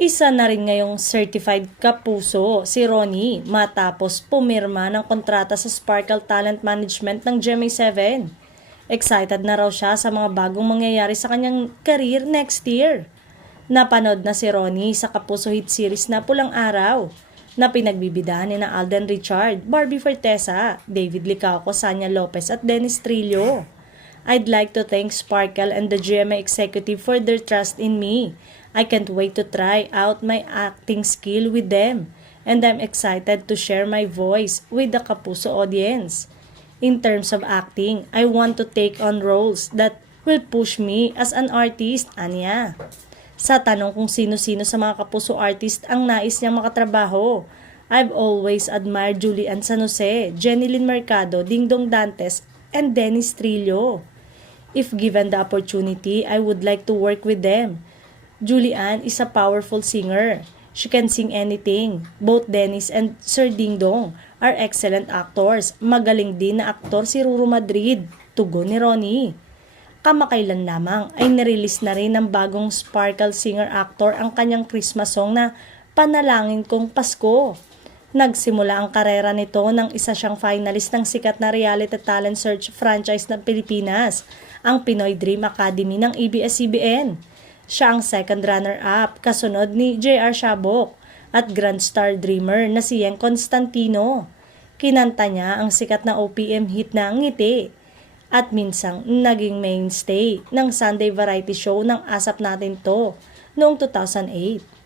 Isa na rin ngayong certified kapuso si Ronnie matapos pumirma ng kontrata sa Sparkle Talent Management ng GMA7. Excited na raw siya sa mga bagong mangyayari sa kanyang career next year. Napanood na si Ronnie sa Kapuso hit series na Pulang Araw na pinagbibidahan ni na Alden Richard, Barbie Fortesa, David Licauco, Sanya Lopez at Dennis Trillo. I'd like to thank Sparkle and the GMA executive for their trust in me. I can't wait to try out my acting skill with them, and I'm excited to share my voice with the Kapuso audience. In terms of acting, I want to take on roles that will push me as an artist, anya. Sa tanong kung sino-sino sa mga Kapuso artist ang nais niyang makatrabaho, I've always admired Julian San Jose, Jenilyn Mercado, Dingdong Dantes, and Dennis Trillo. If given the opportunity, I would like to work with them. Julian is a powerful singer. She can sing anything. Both Dennis and Sir Dingdong are excellent actors. Magaling din na aktor si Ruru Madrid, tugon ni Ronnie. Kamakailan lamang ay nirelease na rin ng bagong Sparkle singer-actor ang kanyang Christmas song na Panalangin Kong Pasko. Nagsimula ang karera nito nang isa siyang finalist ng sikat na reality talent search franchise ng Pilipinas, ang Pinoy Dream Academy ng ABS-CBN. Siya ang second runner-up, kasunod ni J.R. Shabok at Grand Star Dreamer na si Yeng Constantino. Kinanta niya ang sikat na OPM hit na Ngiti at minsang naging mainstay ng Sunday variety show ng Asap Natin To noong 2008.